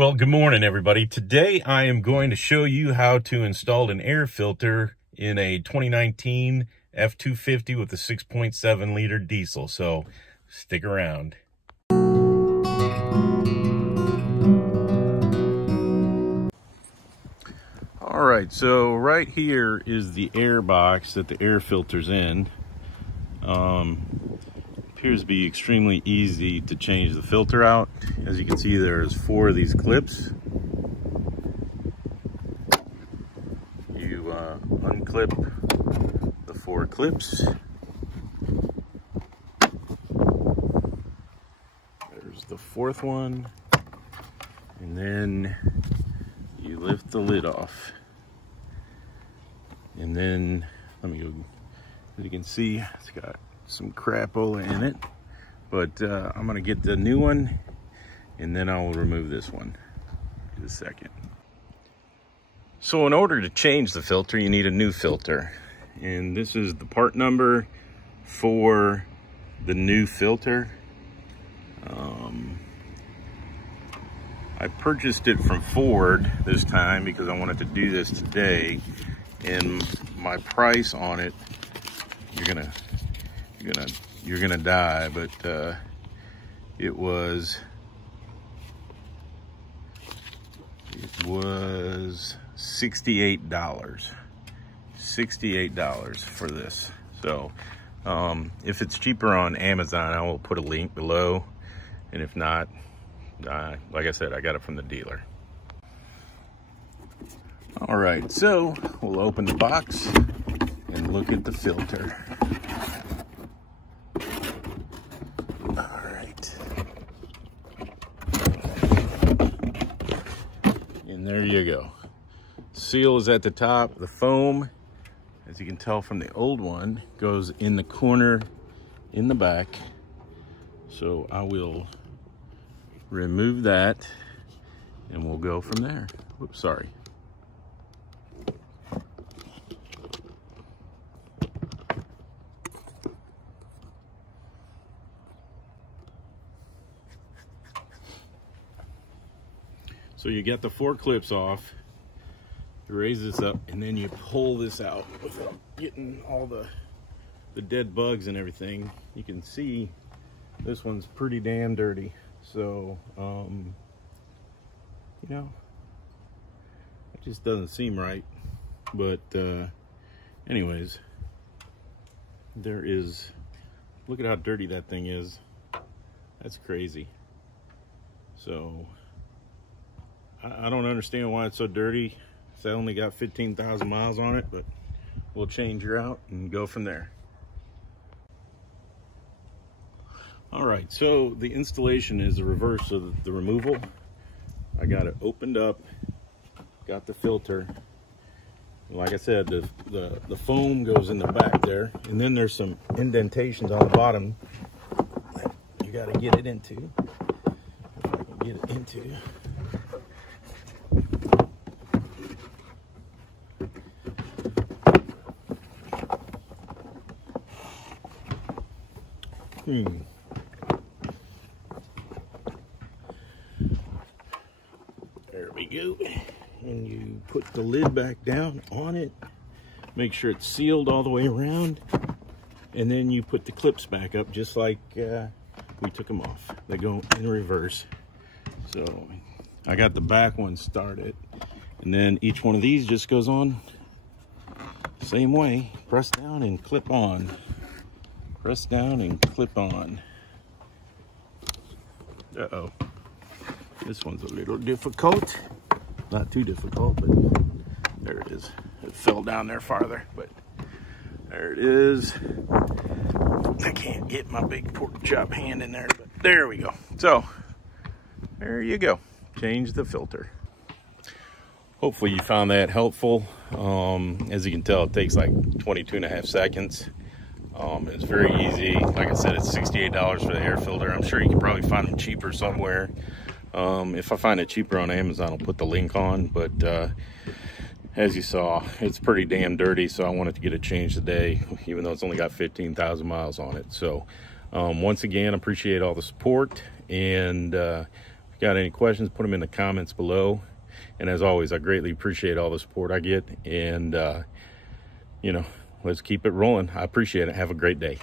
Well, good morning, everybody. Today I am going to show you how to install an air filter in a 2019 F250 with a 6.7 liter diesel. So stick around. All right, so right here is the air box that the air filter's in. Appears to be extremely easy to change the filter out. As you can see, there's 4 of these clips. You unclip the 4 clips. There's the 4th one. And then you lift the lid off. And then, let me go, as you can see, it's got some crapola in it, but I'm gonna get the new one and then I will remove this one in a second. So in order to change the filter, you need a new filter, and this is the part number for the new filter. I purchased it from Ford this time because I wanted to do this today, and my price on it, you're gonna die, but it was $68 for this. So if it's cheaper on Amazon, I will put a link below, and if not, like I said, I got it from the dealer. All right, so we'll open the box and look at the filter. All right. And there you go. Seal is at the top. The foam, as you can tell from the old one, goes in the corner in the back. So I will remove that and we'll go from there. Oops, sorry. So you get the 4 clips off, you raise this up, and then you pull this out without getting all the dead bugs and everything. You can see this one's pretty damn dirty. So, you know, it just doesn't seem right. But anyways, there is, look at how dirty that thing is. That's crazy. So I don't understand why it's so dirty. It's only got 15,000 miles on it, but we'll change her out and go from there. All right, so the installation is the reverse of the removal. I got it opened up, got the filter. Like I said, the foam goes in the back there, and then there's some indentations on the bottom that you got to get it into. If I can get it into. There we go. And you put the lid back down on it. Make sure it's sealed all the way around. And then you put the clips back up just like we took them off. They go in reverse. So I got the back one started. And then each one of these just goes on same way. Press down and clip on. Press down and clip on. Uh-oh. This one's a little difficult. Not too difficult, but there it is. It fell down there farther, but there it is. I can't get my big pork chop hand in there, but there we go. So, there you go. Change the filter. Hopefully you found that helpful. As you can tell, it takes like 22.5 seconds. It's very easy. Like I said, it's $68 for the air filter. I'm sure you can probably find them cheaper somewhere. If I find it cheaper on Amazon, I'll put the link on. But as you saw, it's pretty damn dirty, so I wanted to get it changed today, even though it's only got 15,000 miles on it. So once again, appreciate all the support, and got any questions, put them in the comments below. And as always, I greatly appreciate all the support I get. And, you know, let's keep it rolling. I appreciate it. Have a great day.